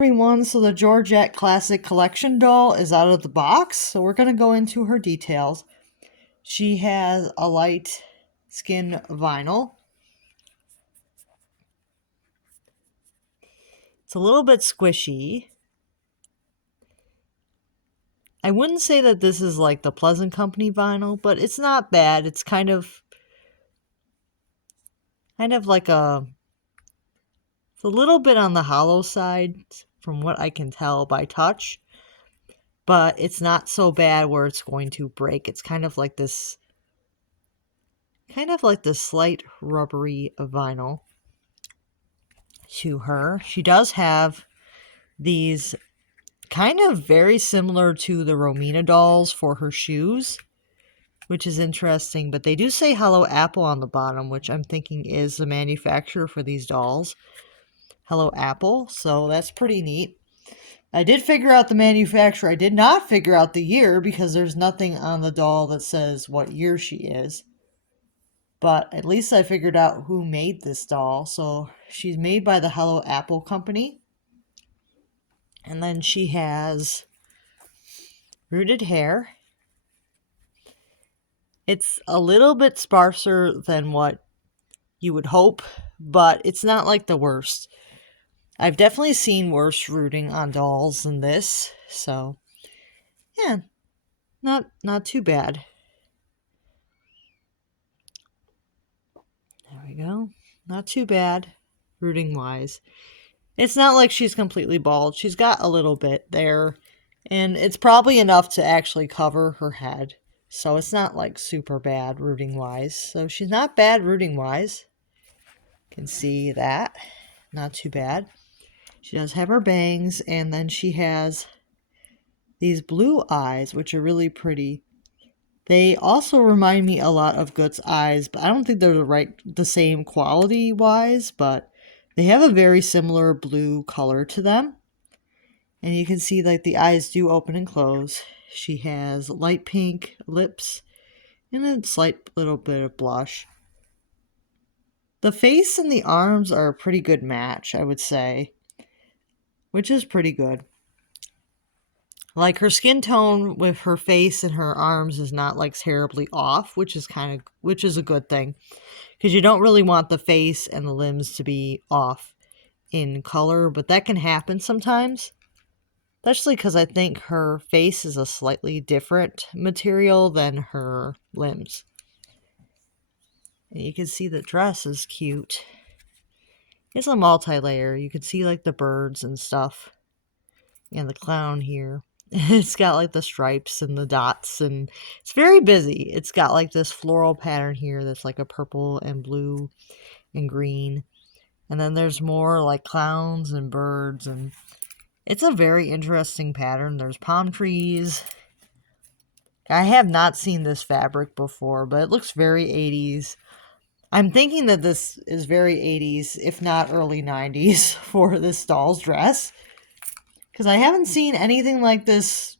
Everyone, so the Georgette Classic Collection doll is out of the box, so we're going to go into her details. She has a light skin vinyl. It's a little bit squishy. I wouldn't say that this is like the Pleasant Company vinyl, but it's not bad. It's kind of like it's a little bit on the hollow side from what I can tell by touch, but it's not so bad where it's going to break. It's kind of like this slight rubbery vinyl to her. She does have these kind of very similar to the Romina dolls for her shoes, which is interesting, but they do say Hello Apple on the bottom, which I'm thinking is the manufacturer for these dolls. Hello Apple, so that's pretty neat. I did figure out the manufacturer. I did not figure out the year because there's nothing on the doll that says what year she is. But at least I figured out who made this doll. So she's made by the Hello Apple company. And then she has rooted hair. It's a little bit sparser than what you would hope, but it's not like the worst. I've definitely seen worse rooting on dolls than this, so yeah, not too bad. There we go. Not too bad, rooting wise. It's not like she's completely bald. She's got a little bit there, and it's probably enough to actually cover her head. So it's not like super bad rooting wise. So she's not bad rooting wise. Can see that. Not too bad. She does have her bangs, and then she has these blue eyes, which are really pretty. They also remind me a lot of Goet's eyes, but I don't think they're the same quality wise, but they have a very similar blue color to them. And you can see like the eyes do open and close. She has light pink lips and a slight little bit of blush. The face and the arms are a pretty good match, I would say, which is pretty good. Like her skin tone with her face and her arms is not like terribly off, which is a good thing, because you don't really want the face and the limbs to be off in color, but that can happen sometimes. Especially because I think her face is a slightly different material than her limbs. And you can see the dress is cute. It's a multi-layer. You can see like the birds and stuff. And the clown here. It's got like the stripes and the dots, and it's very busy. It's got like this floral pattern here that's like a purple and blue and green. And then there's more like clowns and birds, and it's a very interesting pattern. There's palm trees. I have not seen this fabric before, but it looks very 80s. I'm thinking that this is very 80s, if not early 90s, for this doll's dress. Because I haven't seen anything like this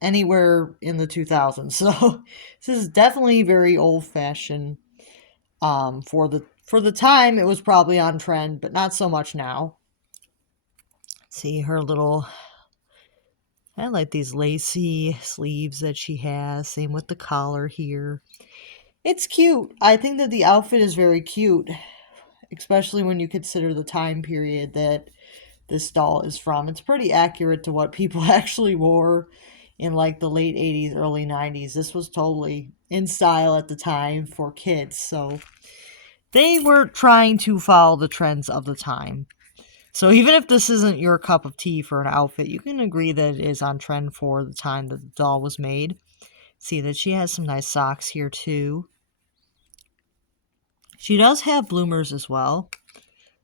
anywhere in the 2000s. So this is definitely very old-fashioned. For the time, it was probably on trend, but not so much now. See her little... I like these lacy sleeves that she has. Same with the collar here. It's cute. I think that the outfit is very cute, especially when you consider the time period that this doll is from. It's pretty accurate to what people actually wore in like the late 80s, early 90s. This was totally in style at the time for kids. So they were trying to follow the trends of the time. So even if this isn't your cup of tea for an outfit, you can agree that it is on trend for the time that the doll was made. See that she has some nice socks here too. She does have bloomers as well.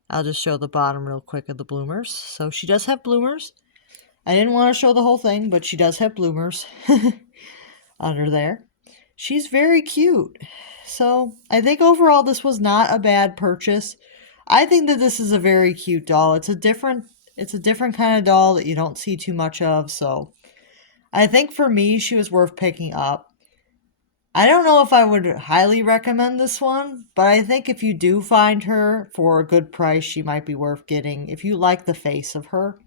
I'll just show the bottom real quick of the bloomers. So she does have bloomers. I didn't want to show the whole thing, but she does have bloomers under there. She's very cute. So I think overall this was not a bad purchase. I think that this is a very cute doll. It's a different kind of doll that you don't see too much of. So I think for me, she was worth picking up. I don't know if I would highly recommend this one, but I think if you do find her for a good price, she might be worth getting if you like the face of her.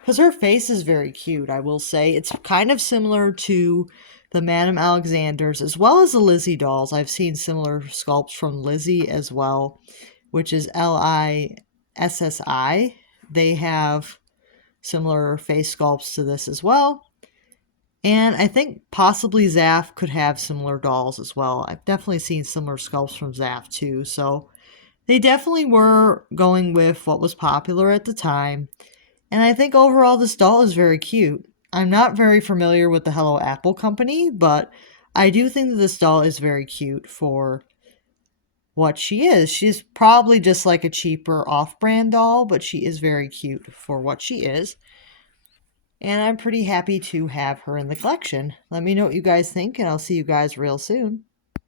Because her face is very cute, I will say. It's kind of similar to the Madame Alexander's as well as the Lizzie dolls. I've seen similar sculpts from Lizzie as well, which is Lissi. They have similar face sculpts to this as well. And I think possibly Zaf could have similar dolls as well. I've definitely seen similar sculpts from Zaf too. So they definitely were going with what was popular at the time. And I think overall this doll is very cute. I'm not very familiar with the Hello Apple company, but I do think that this doll is very cute for what she is. She's probably just like a cheaper off-brand doll, but she is very cute for what she is. And I'm pretty happy to have her in the collection. Let me know what you guys think, and I'll see you guys real soon.